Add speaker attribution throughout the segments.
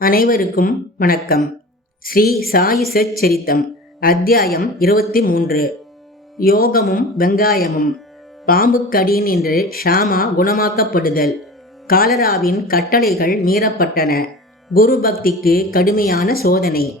Speaker 1: அனைவருக்கும் வணக்கம். ஸ்ரீ சாயி சரித்தம் அத்தியாயம் இருபத்தி மூன்று யோகமும் வெங்காயமும். பாம்புக்கடியின் என்று ஷாமா குணமாக்கப்படுதல். காலராவின் கட்டளைகள் மீறப்பட்டன. குரு பக்திக்கு கடுமையான சோதனை.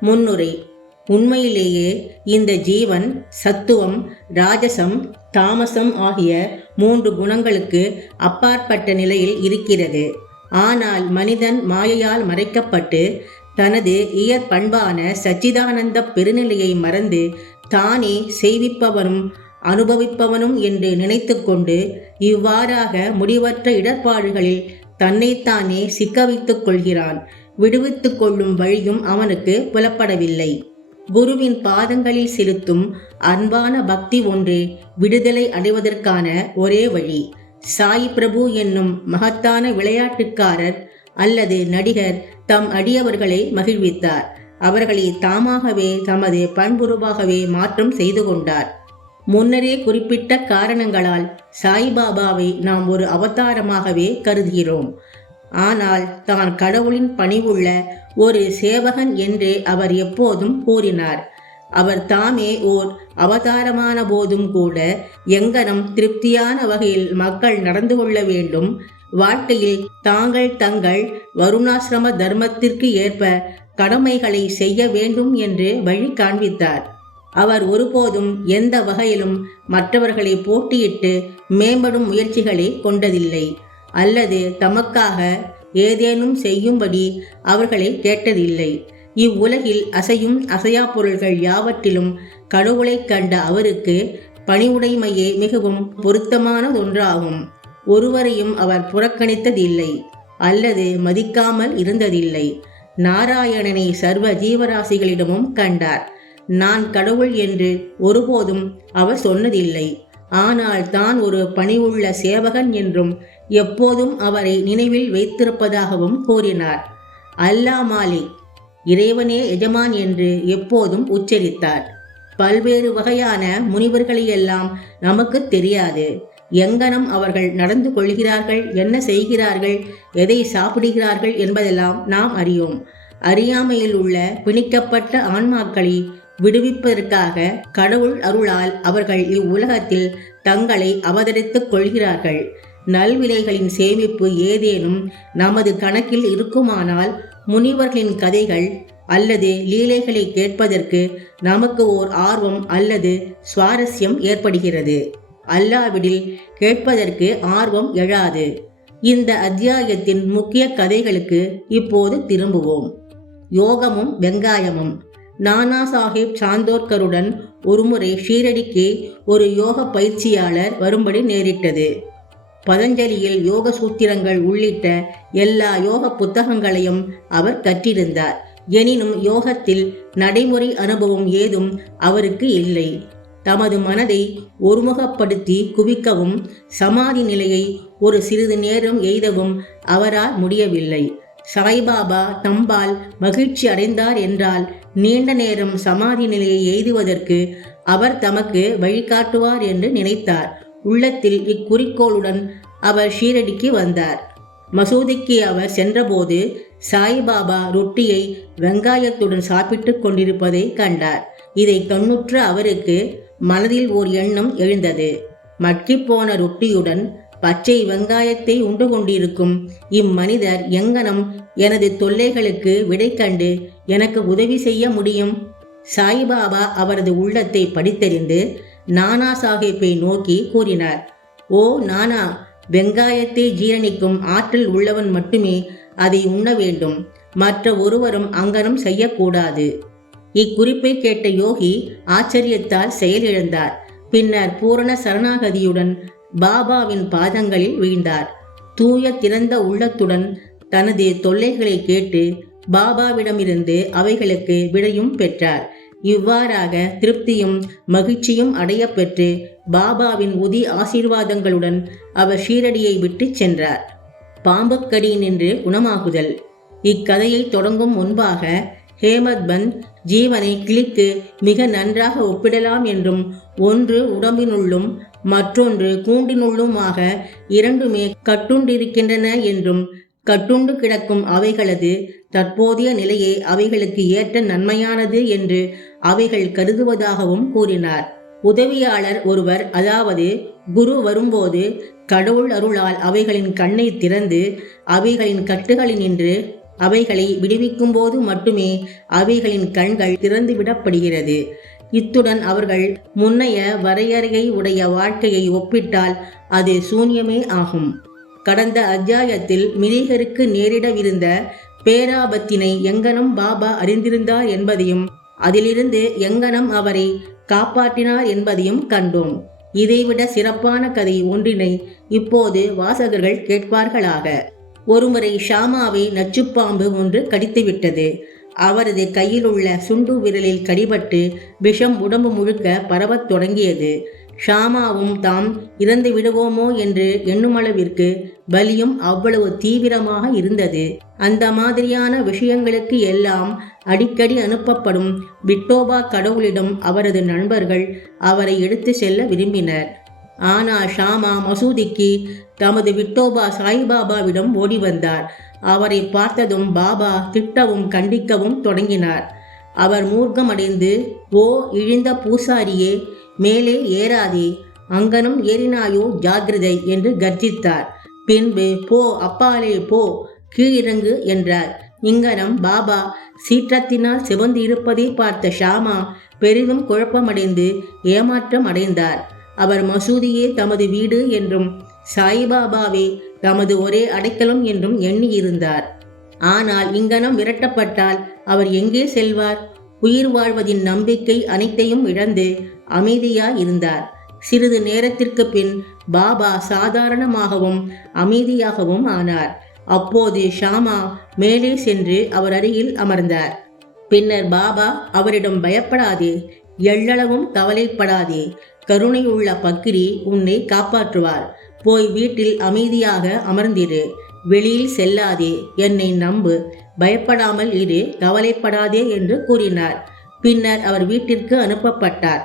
Speaker 1: முன்னுரை உண்மையிலேயே இந்த ஜீவன் சத்துவம் ராஜசம் தாமசம் ஆகிய மூன்று குணங்களுக்கு அப்பாற்பட்ட நிலையில் இருக்கிறது. ஆனால் மனிதன் மாயையால் மறைக்கப்பட்டு தனது இயற்பண்பான சச்சிதானந்த பெருநிலையை மறந்து தானே செய்விப்பவனும் அனுபவிப்பவனும் என்று நினைத்துக்கொண்டு இவ்வாறாக முடிவற்ற இடர்பாடுகளில் தன்னைத்தானே சிக்க வைத்துக் கொள்கிறான். விடுவித்து கொள்ளும் வழியும் அவனுக்கு புலப்படவில்லை. குருவின் பாதங்களில் செலுத்தும் அன்பான பக்தி ஒன்றே விடுதலை அடைவதற்கான ஒரே வழி. சாய் பிரபு என்னும் மகத்தான விளையாட்டுக்காரர் அல்லது நடிகர் தம் அடியவர்களை மகிழ்வித்தார். அவர்களை தாமாகவே தமது பண்புருவாகவே மாற்றம் செய்து கொண்டார். முன்னரே குறிப்பிட்ட காரணங்களால் சாய்பாபாவை நாம் ஒரு அவதாரமாகவே கருதுகிறோம். ஆனால் தான் கடவுளின் பணிவுள்ள ஒரு சேவகன் என்றே அவர் எப்போதும் கூறினார். அவர் தாமே ஓர் அவதாரமான போதும் கூட எங்கனம் திருப்தியான வகையில் மக்கள் நடந்து கொள்ள வேண்டும். வாழ்க்கையில் தாங்கள் தங்கள் வருணாசிரம தர்மத்திற்கு ஏற்ப கடமைகளை செய்ய வேண்டும் என்று வழி காண்பித்தார். அவர் ஒருபோதும் எந்த வகையிலும் மற்றவர்களை போட்டியிட்டு மேம்படும் முயற்சிகளை கொண்டதில்லை. அல்லது தமக்காக ஏதேனும் செய்யும்படி அவர்களை கேட்டதில்லை. இவ்வுலகில் அசையும் அசையா பொருள்கள் யாவற்றிலும் கடவுளைக் கண்ட அவருக்கு பணிவுடைமையே மிகவும் பொருத்தமானதொன்றாகும். ஒருவரையும் அவர் புறக்கணித்ததில்லை அல்லது மதிக்காமல் இருந்ததில்லை. நாராயணனை சர்வ ஜீவராசிகளிடமும் கண்டார். நான் கடவுள் என்று ஒருபோதும் அவர் சொன்னதில்லை. ஆனால் தான் ஒரு பணிவுள்ள சேவகன் என்றும் எப்போதும் அவரை நினைவில் வைத்திருப்பதாகவும் கூறினார். அல்லா மாலிக் இறைவனே எஜமான் என்று எப்போதும் உச்சரித்தார். பல்வேறு வகையான முனிவர்களையெல்லாம் நமக்கு தெரியாது. எங்கனம் அவர்கள் நடந்து கொள்கிறார்கள் என்ன செய்கிறார்கள் எதை சாப்பிடுகிறார்கள் என்பதெல்லாம் நாம் அறியோம். அறியாமையில் உள்ள பிணிக்கப்பட்ட ஆன்மாக்களை விடுவிப்பதற்காக கடவுள் அருளால் அவர்கள் இவ்வுலகத்தில் தங்களை அவதரித்துக் கொள்கிறார்கள். நல்விலைகளின் சேமிப்பு ஏதேனும் நமது கணக்கில் இருக்குமானால் முனிவர்களின் கதைகள் அல்லது லீலைகளை கேட்பதற்கு நமக்கு ஓர் ஆர்வம் அல்லது சுவாரஸ்யம் ஏற்படுகிறது. அல்லாவிடில் கேட்பதற்கு ஆர்வம் எழாது. இந்த அத்தியாயத்தின் முக்கிய கதைகளுக்கு இப்போது திரும்புவோம். யோகமும் வெங்காயமும். நானா சாஹிப் சாந்தோர்கருடன் ஒருமுறை ஷீரடிக்கு ஒரு யோக பயிற்சியாளர் வரும்படி நேரிட்டது. பதஞ்சலியில் யோக சூத்திரங்கள் உள்ளிட்ட எல்லா யோக புத்தகங்களையும் அவர் கற்றிருந்தார். எனினும் யோகத்தில் நடைமுறை அனுபவம் ஏதும் அவருக்கு இல்லை. தமது மனதை ஒருமுகப்படுத்தி குவிக்கவும் சமாதி நிலையை ஒரு சிறிது நேரம் எய்தவும் அவரால் முடியவில்லை. சாய்பாபா தம்பால் மகிழ்ச்சி அடைந்தார் என்றால் நீண்ட நேரம் சமாதி நிலையை எய்துவதற்கு அவர் தமக்கு வழிகாட்டுவார் என்று நினைத்தார். உள்ளத்தில் இக்குறிக்கோளுடன் அவர் ஷீரடிக்கு வந்தார். மசூதிக்கு அவர் சென்றபோது சாய்பாபா ரொட்டியை வெங்காயத்துடன் சாப்பிட்டு கொண்டிருப்பதை கண்டார். இதை கண்ணுற்ற அவருக்கு மனதில் ஓர் எண்ணம் எழுந்தது. மட்கிப்போன ரொட்டியுடன் பச்சை வெங்காயத்தை உண்டு கொண்டிருக்கும் இம்மனிதர் எங்கனம் எனது தொல்லைகளுக்கு விடை கண்டு எனக்கு உதவி செய்ய முடியும்? சாய்பாபா அவரது உள்ளத்தை படித்தறிந்து நானா சாஹிப்பை நோக்கி கூறினார். ஓ நானா? வெங்காயத்தை ஜீரணிக்கும் ஆற்றல் உள்ளவன் மட்டுமே அதை உண்ண வேண்டும். மற்ற ஒருவரும் அங்கனம் செய்யக்கூடாது. இக்குறிப்பை கேட்ட யோகி ஆச்சரியத்தால் செயலிழந்தார். பின்னர் பூரண சரணாகதியுடன் பாபாவின் பாதங்களில் வீழ்ந்தார். தூய திறந்த உள்ளத்துடன் தனது தொல்லைகளை கேட்டு பாபாவிடமிருந்து அவைகளுக்கு விடையும் பெற்றார். இவ்வாறாக திருப்தியும் மகிழ்ச்சியும் அடைய பெற்று பாபாவின் உதி ஆசீர்வாதங்களுடன் அவர் ஷீரடியை விட்டு சென்றார். பாம்பக்கடி நின்று குணமாகுதல். இக்கதையை தொடங்கும் முன்பாக ஹேமத்பந்த் ஜீவனை கிழித்து மிக நன்றாக ஒப்பிடலாம் என்றும் ஒன்று உடம்பினுள்ளும் மற்றொன்று கூண்டினுள்ளுமாக இரண்டுமே கட்டுண்டிருக்கின்றன என்றும் கட்டுண்டு கிடக்கும் அவைகளது தற்போதைய நிலையே அவைகளுக்கு ஏற்ற நன்மையானது என்று அவைகள் கருதுவதாகவும் கூறினார். உதவியாளர் ஒருவர் அதாவது குரு வரும்போது கடவுள் அருளால் அவைகளின் கண்ணை திறந்து அவைகளின் கட்டுகளினின்று அவைகளை விடுவிக்கும் போது மட்டுமே அவைகளின் கண்கள் திறந்து விடப்படுகிறது இத்துடன் அவர்கள் முன்னைய வரையறையை உடைய வாழ்க்கையை ஒப்பிட்டால் அது சூன்யமே ஆகும். கடந்த அத்தியாயத்தில் மிலிகருக்கு நேரிடவிருந்த பேராபத்தினை எங்கனம் பாபா அறிந்திருந்தார் என்பதையும் அதிலிருந்து எங்கனம் அவரை காப்பாற்றினார் என்பதையும் கண்டோம். இதைவிட சிறப்பான கதை ஒன்றினை இப்போது வாசகர்கள் கேட்பார்களாக. ஒருமுறை ஷாமாவை நச்சுப்பாம்பு ஒன்று கடித்துவிட்டது. அவரது கையில் உள்ள சுண்டு விரலில் கடிபட்டு விஷம் உடம்பு முழுக்க பரவத் தொடங்கியது. ஷாமாவும் தாம் இறந்து விடுவோமோ என்று எண்ணுமளவிற்கு பலியும் அவ்வளவு தீவிரமாக இருந்தது. அந்த மாதிரியான விஷயங்களுக்கு எல்லாம் அடிக்கடி அனுப்பப்படும் விட்டோபா கடவுளிடம் அவரது நண்பர்கள் அவரை எடுத்து செல்ல விரும்பினர். ஆனால் ஷாமா மசூதிக்கு தமது விட்டோபா சாய்பாபாவிடம் ஓடி வந்தார். அவரை பார்த்ததும் பாபா திட்டவும் கண்டிக்கவும் தொடங்கினார். அவர் மூர்க்கமடைந்து ஓ இழிந்த பூசாரியே மேலே ஏறாதே அங்கனும் ஏறினாயோ ஜாகிரதை என்று கர்ஜித்தார். பின்பு போ அப்பாலே போ கீழிறங்கு என்றார். இங்கனம் பாபா சீற்றத்தினால் சிவந்து இருப்பதை பார்த்த ஷாமா பெரிதும் குழப்பமடைந்து ஏமாற்றம் அடைந்தார். அவர் மசூதியே தமது வீடு என்றும் சாய்பாபாவே தமது ஒரே அடைக்கலம் என்றும் எண்ணியிருந்தார். ஆனால் இங்கனம் விரட்டப்பட்டால் அவர் எங்கே செல்வார்? உயிர் வாழ்வதின் நம்பிக்கை அனைத்தையும் இழந்து அமைதியாய் இருந்தார் சிறிது நேரத்திற்கு பின் பாபா சாதாரணமாகவும் அமைதியாகவும் ஆனார். அப்போது ஷாமா மேலே சென்று அவர் அருகில் அமர்ந்தார். பின்னர் பாபா அவரிடம் பயப்படாதே எள்ளளவும் கவலைப்படாதே கருணை உள்ள பக்கிரி உன்னை காப்பாற்றுவார். போய் வீட்டில் அமைதியாக அமர்ந்திரு. வெளியில் செல்லாதே. என்னை நம்பு. பயப்படாமல் இரு. கவலைப்படாதே என்று கூறினார். பின்னர் அவர் வீட்டிற்கு அனுப்பப்பட்டார்.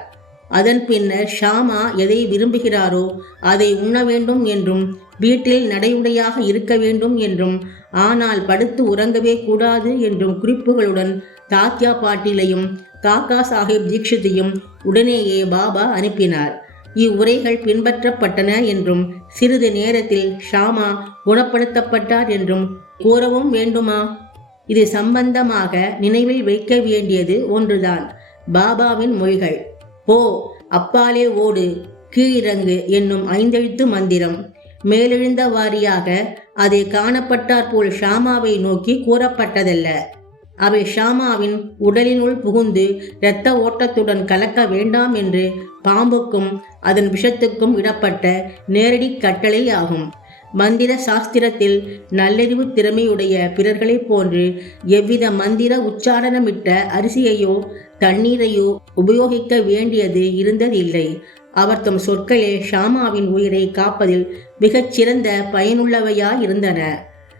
Speaker 1: அதன் பின்னர் ஷாமா எதை விரும்புகிறாரோ அதை உண்ண வேண்டும் என்றும் வீட்டில் நடைமுறையாக இருக்க வேண்டும் என்றும் ஆனால் படுத்து உறங்கவே கூடாது என்றும் குறிப்புகளுடன் தாத்யா பாட்டிலையும் காக்கா சாஹிப் தீக்ஷித்தையும் உடனேயே பாபா அனுப்பினார். இவ்வுரைகள் பின்பற்றப்பட்டன என்றும் சிறிது நேரத்தில் ஷாமா குணப்படுத்தப்பட்டார் என்றும் கூறவும் வேண்டுமா? இது சம்பந்தமாக நினைவில் வைக்க வேண்டியது ஒன்றுதான். பாபாவின் மொழிகள். போ அப்பாலே ஓடு கீழிறங்கு என்னும் ஐந்தெழுத்து மந்திரம். மேலெழுந்த வாரியாக அதை காணப்பட்டார் போல் ஷாமாவை நோக்கி கூறப்பட்டதல்ல. அவை ஷாமாவின் உடலினுள் புகுந்து இரத்த ஓட்டத்துடன் கலக்க வேண்டாம் என்று பாம்புக்கும் அதன் விஷத்துக்கும் இடப்பட்ட நேரடி கட்டளை ஆகும் மந்திர சாஸ்திரத்தில் நல்லறிவு திறமையுடைய பிறர்களைப் போன்று எவ்வித மந்திர உச்சாரணமிட்ட அரிசியையோ தண்ணீரையோ உபயோகிக்க வேண்டியது இருந்ததில்லை. அவர் தம் சொற்களே ஷாமாவின் உயிரை காப்பதில் மிகச் சிறந்த பயனுள்ளவையாயிருந்தன.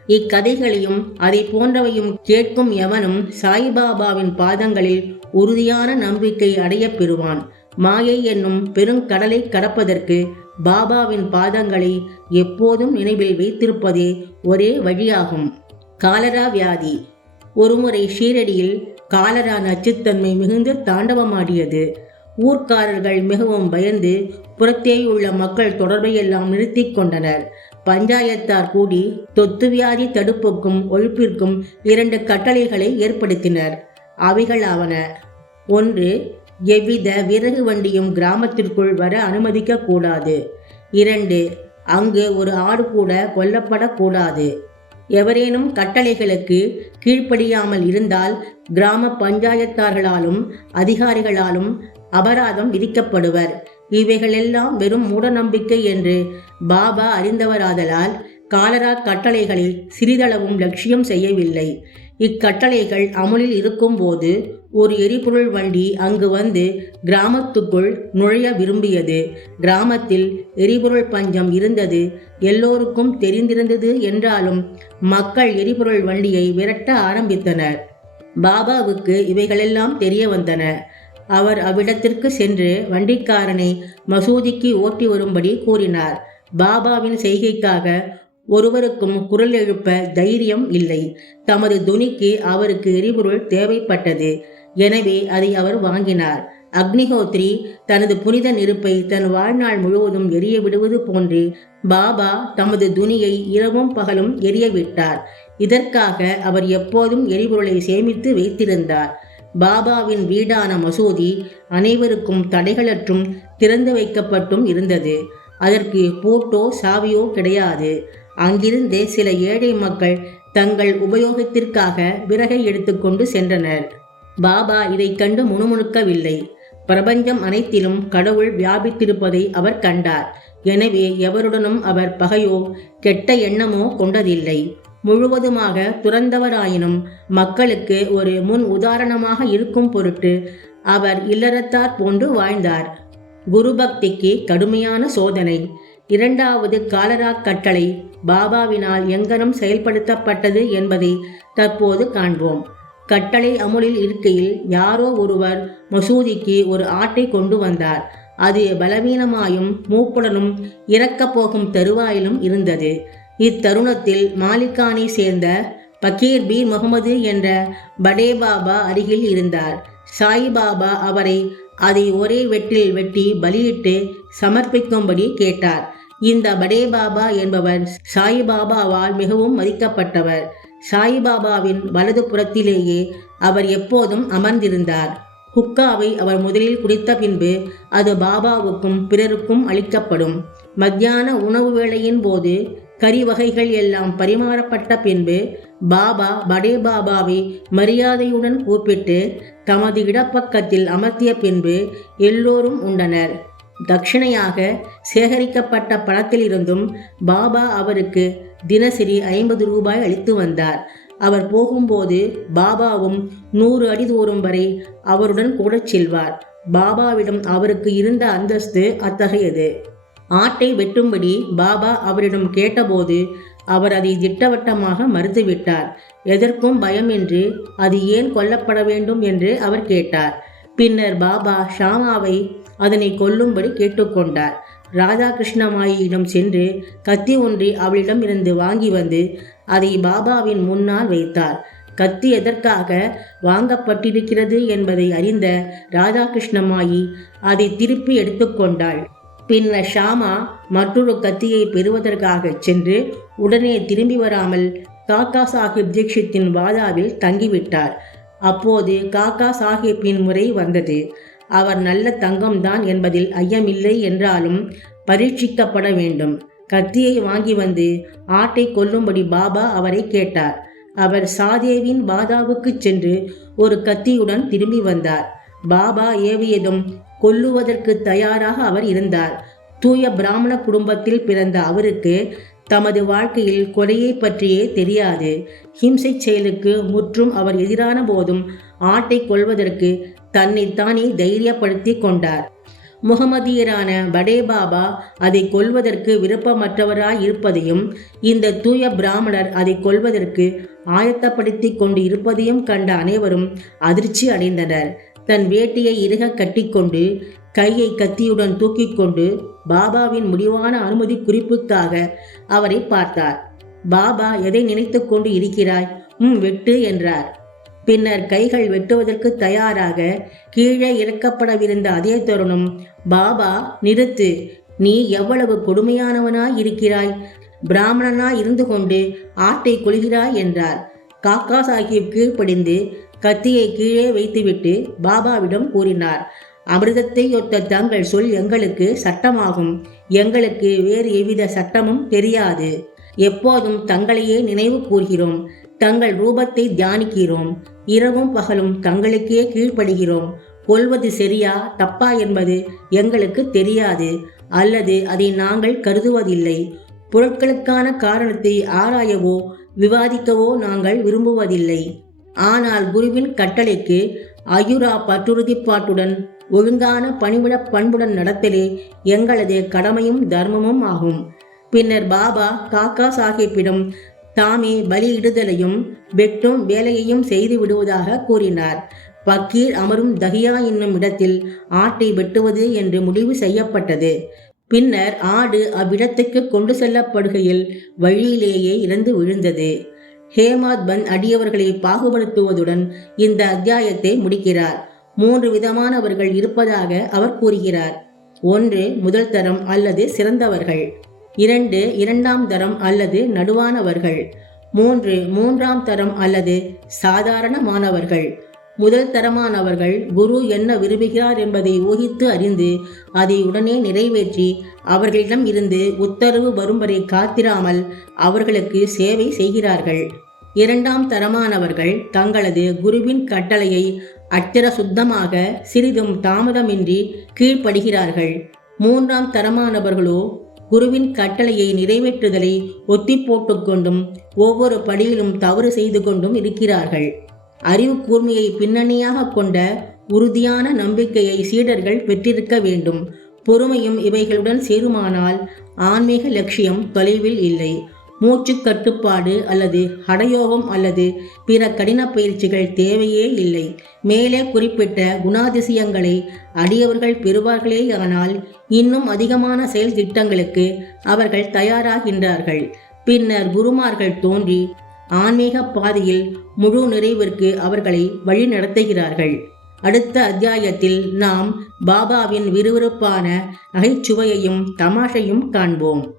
Speaker 1: இக்கதைகளையும் அதை போன்றவையும் கேட்கும் எவனும் சாய்பாபாவின் பாதங்களில் உறுதியான நம்பிக்கை அடைய பெறுவான். மாயை என்னும் பெருங்கடலை கடப்பதற்கு பாபாவின் பாதங்களை எப்போதும் நினைவில் வைத்திருப்பதே ஒரே வழியாகும். காலரா வியாதி. ஒருமுறை ஷீரடியில் காலரா நச்சுத்தன்மை மிகுந்து தாண்டவமாடியது. ஊர்க்காரர்கள் மிகவும் பயந்து புறத்தேயுள்ள மக்கள் தொடர்பையெல்லாம் நிறுத்தி கொண்டனர். பஞ்சாயத்தார் கூடி தொத்து வியாதி தடுப்புக்கும் ஒழிப்பிற்கும் இரண்டு கட்டளைகளை ஏற்படுத்தினர். அவைகளாவன. ஒன்று எவ்வித விறகு வண்டியும் கிராமத்திற்குள் வர அனுமதிக்க கூடாது இரண்டு அங்கு ஒரு ஆடு கூட கொல்லப்படக்கூடாது. எவரேனும் கட்டளைகளுக்கு கீழ்ப்படியாமல் இருந்தால் கிராம பஞ்சாயத்தார்களாலும் அதிகாரிகளாலும் அபராதம் விதிக்கப்படுவர். இவைகளெல்லாம் வெறும் மூடநம்பிக்கை என்று பாபா அறிந்தவராதலால் காலரா கட்டளைகளில் சிறிதளவும் லட்சியம் செய்யவில்லை. இக்கட்டளைகள் அமுலில் இருக்கும்போது ஒரு எரிபொருள் வண்டி அங்கு வந்து கிராமத்துக்குள் நுழைய விரும்பியது. கிராமத்தில் எரிபொருள் பஞ்சம் இருந்தது. எல்லோருக்கும் தெரிந்திருந்தது என்றாலும் மக்கள் எரிபொருள் வண்டியை விரட்ட ஆரம்பித்தனர். பாபாவுக்கு இவைகளெல்லாம் தெரிய வந்தன. அவர் அவ்விடத்திற்கு சென்று வண்டிக்காரனை மசூதிக்கு ஓட்டி வரும்படி கூறினார். பாபாவின் செய்கைக்காக ஒருவருக்கும் குரல் எழுப்ப தைரியம் இல்லை. தமது துணிக்கு அவருக்கு எரிபொருள் தேவைப்பட்டது. எனவே அதை அவர் வாங்கினார். அக்னிஹோத்ரி தனது புனித நெருப்பை தன் வாழ்நாள் முழுவதும் எரிய விடுவது போன்று பாபா தமது துணியை இரவும் பகலும் எரிய விட்டார். இதற்காக அவர் எப்போதும் எரிபொருளை சேமித்து வைத்திருந்தார். பாபாவின் வீடான மசூதி அனைவருக்கும் தடைகளற்றும் திறந்து வைக்கப்பட்டும் இருந்தது. அதற்கு பூட்டோ சாவியோ கிடையாது. அங்கிருந்து சில ஏழை மக்கள் தங்கள் உபயோகத்திற்காக விறகை எடுத்துக்கொண்டு சென்றனர். பாபா இதைக் கண்டு முணுமுணுக்கவில்லை. பிரபஞ்சம் அனைத்திலும் கடவுள் வியாபித்திருப்பதை அவர் கண்டார். எனவே எவருடனும் அவர் பகையோ கெட்ட எண்ணமோ கொண்டதில்லை. முழுவதுமாக துறந்தவராயினும் மக்களுக்கு ஒரு முன் உதாரணமாக இருக்கும் பொருட்டு அவர் இல்லறத்தார் போன்று வாழ்ந்தார். குரு பக்திக்கு கடுமையான சோதனை. இரண்டாவது காலரா கட்டளை பாபாவினால் எங்கனம் செயல்படுத்தப்பட்டது என்பதை தற்போது காண்போம். கட்டளை அமுலில் இருக்கையில் யாரோ ஒருவர் மசூதிக்கு ஒரு ஆட்டை கொண்டு வந்தார். அது பலவீனமாயும் மூப்புடனும் இறக்கப் போகும் தருவாயிலும் இருந்தது. இத்தருணத்தில் மாலிகானை சேர்ந்த பக்கீர் பீர் முகமது என்ற படே பாபா அருகில் இருந்தார். சாய்பாபா அவரை அதை ஒரே வெட்டில் வெட்டி பலியிட்டு சமர்ப்பிக்கும்படி கேட்டார். இந்த படே பாபா என்பவர் சாய்பாபாவால் மிகவும் மதிக்கப்பட்டவர். சாய்பாபாவின் வலது புறத்திலேயே அவர் எப்போதும் அமர்ந்திருந்தார். ஹுக்காவை அவர் முதலில் குடித்த பின்பு அது பாபாவுக்கும் பிறருக்கும் அளிக்கப்படும். மத்தியான உணவு வேளையின் போது கறி வகைகள் எல்லாம் பரிமாறப்பட்ட பின்பு பாபா படே பாபாவை மரியாதையுடன் கூப்பிட்டு தமது இடப்பக்கத்தில் அமர்த்திய பின்பு எல்லோரும் உண்டனர். தட்சிணையாக சேகரிக்கப்பட்ட பணத்திலிருந்தும் பாபா அவருக்கு தினசரி ஐம்பது ரூபாய் அளித்து வந்தார். அவர் போகும்போது பாபாவும் நூறு அடி தூரம் வரை அவருடன் கூட செல்வார். பாபாவிடம் அவருக்கு இருந்த அந்தஸ்து அத்தகையது. ஆட்டை வெட்டும்படி பாபா அவரிடம் கேட்டபோது அவர் அதை திட்டவட்டமாக மறுத்துவிட்டார். எதற்கும் பயமின்றி அது ஏன் கொல்லப்பட வேண்டும் என்று அவர் கேட்டார். பின்னர் பாபா ஷாமாவை அதனை கொல்லும்படி கேட்டுக்கொண்டார். ராதாகிருஷ்ணமாயியிடம் சென்று கத்தி ஒன்றை அவளிடம் இருந்து வாங்கி வந்து அதை பாபாவின் முன்னால் வைத்தார். கத்தி எதற்காக வாங்கப்பட்டிருக்கிறது என்பதை அறிந்த ராதாகிருஷ்ணமாயி அதை திருப்பி எடுத்துக்கொண்டாள். பின்னர் ஷாமா மற்றொரு கத்தியை பெறுவதற்காக சென்று உடனே திரும்பி வராமல் காக்கா சாஹிப் தீக்ஷித்தின் வாதாவில் தங்கிவிட்டார். அப்போது காக்கா சாஹிப்பின் முறை வந்தது. அவர் நல்ல தங்கம்தான் என்பதில் ஐயமில்லை என்றாலும் பரீட்சிக்கப்பட வேண்டும். கத்தியை வாங்கி வந்து ஆட்டை கொல்லும்படி பாபா அவரை கேட்டார். அவர் சாதேவின் பாதாவுக்கு சென்று ஒரு கத்தியுடன் திரும்பி வந்தார். பாபா ஏவியதும் கொல்லுவதற்கு தயாராக அவர் இருந்தார். தூய பிராமண குடும்பத்தில் பிறந்த அவருக்கு தமது வாழ்க்கையில் கொலையை பற்றியே தெரியாது. ஹிம்சை செயலுக்கு முற்றும் அவர் எதிரான போதும் ஆட்டை கொள்வதற்கு தன்னைத்தானே தைரியப்படுத்தி கொண்டார். முகமதியரான வடே பாபா அதை கொல்வதற்கு விருப்பமற்றவராய் இருப்பதையும் இந்த தூய பிராமணர் அதை கொல்வதற்கு ஆயத்தப்படுத்தி கொண்டு இருப்பதையும் கண்ட அனைவரும் அதிர்ச்சி அடைந்தனர். தன் வேட்டியை இறுக கட்டிக்கொண்டு கையை கத்தியுடன் தூக்கி கொண்டு பாபாவின் முடிவான அனுமதி குறிப்புக்காக அவரை பார்த்தார். பாபா எதை நினைத்து கொண்டு இருக்கிறாய்? உம் வெட்டு என்றார். பின்னர் கைகள் வெட்டுவதற்கு தயாராக கீழே இறக்கப்படவிருந்த அதே தருணம் பாபா நிறுத்து. நீ எவ்வளவு கொடுமையானவனாய் இருக்கிறாய். பிராமணனாய் இருந்து கொண்டு ஆட்டை கொள்கிறாய் என்றார். காக்கா சாஹிப் கீழ்ப்படிந்து கத்தியை கீழே வைத்துவிட்டு பாபாவிடம் கூறினார் அமிர்தத்தை ஒத்த தங்கள் சொல் எங்களுக்கு சட்டமாகும். எங்களுக்கு வேறு எவ்வித சட்டமும் தெரியாது. எப்போதும் தங்களையே நினைவு கூறுகிறோம். தங்கள் ரூபத்தை தியானிக்கிறோம். இரவும் பகலும் தங்களுக்கே கீழ்ப்படுகிறோம். கொள்வது சரியா தப்பா என்பது எங்களுக்கு தெரியாது அல்லது அதை நாங்கள் கருதுவதில்லை. பொருட்களுக்கான காரணத்தை ஆராயவோ விவாதிக்கவோ நாங்கள் விரும்புவதில்லை. ஆனால் குருவின் கட்டளைக்கு அயுரா பற்றுறுதிப்பாட்டுடன் ஒழுங்கான பணிவிட பண்புடன் நடத்தலே எங்களது கடமையும் தர்மமும் ஆகும். பின்னர் பாபா காக்கா சாஹிப்பிடம் தாமே பலியிடுதலையும் வெட்டும் வேலையையும் செய்து விடுவதாக கூறினார். பக்கீர் அமரும் தஹியா என்னும் இடத்தில் ஆட்டை வெட்டுவது என்று முடிவு செய்யப்பட்டது. பின்னர் ஆடு அவ்விடத்துக்கு கொண்டு செல்லப்படுகையில் வழியிலேயே இறந்து விழுந்தது. ஹேமாத் பந்த் அடியவர்களை பாகுபடுத்துவதுடன் இந்த அத்தியாயத்தை முடிக்கிறார். மூன்று விதமானவர்கள் இருப்பதாக அவர் கூறுகிறார். ஒன்று முதல் தரம் அல்லது சிறந்தவர்கள். இரண்டு இரண்டாம் தரம் அல்லது நடுவானவர்கள். மூன்று மூன்றாம் தரம் அல்லது சாதாரணமானவர்கள். முதல் தரமானவர்கள் குரு என்ன விரும்புகிறார் என்பதை ஊகித்து அறிந்து அதை உடனே நிறைவேற்றி அவர்களிடம் இருந்து உத்தரவு வரும் வரை காத்திராமல் அவர்களுக்கு சேவை செய்கிறார்கள். இரண்டாம் தரமானவர்கள் தங்களது குருவின் கட்டளையை அத்திர சுத்தமாக சிறிதும் தாமதமின்றி கீழ்ப்படுகிறார்கள். மூன்றாம் தரமானவர்களோ குருவின் கட்டளையை நிறைவேற்றுதலை ஒத்தி போட்டுக்கொண்டும் ஒவ்வொரு படியிலும் தவறு செய்து கொண்டும் இருக்கிறார்கள். அறிவு கூர்மையை பின்னணியாக கொண்ட உறுதியான நம்பிக்கையை சீடர்கள் பெற்றிருக்க வேண்டும். பொறுமையும் இவைகளுடன் சேருமானால் ஆன்மீக லட்சியம் தொலைவில் இல்லை. மூச்சு கட்டுப்பாடு அல்லது ஹடயோகம் அல்லது பிற கடின பயிற்சிகள் தேவையே இல்லை. மேலே குறிப்பிட்ட குணாதிசயங்களை அடியவர்கள் பெறுவார்களேயானால் இன்னும் அதிகமான செயல் திட்டங்களுக்கு அவர்கள் தயாராகின்றார்கள். பின்னர் குருமார்கள் தோன்றி ஆன்மீக பாதையில் முழு நிறைவிற்கு அவர்களை வழி நடத்துகிறார்கள். அடுத்த அத்தியாயத்தில் நாம் பாபாவின் விறுவிறுப்பான நகைச்சுவையையும் தமாஷையும் காண்போம்.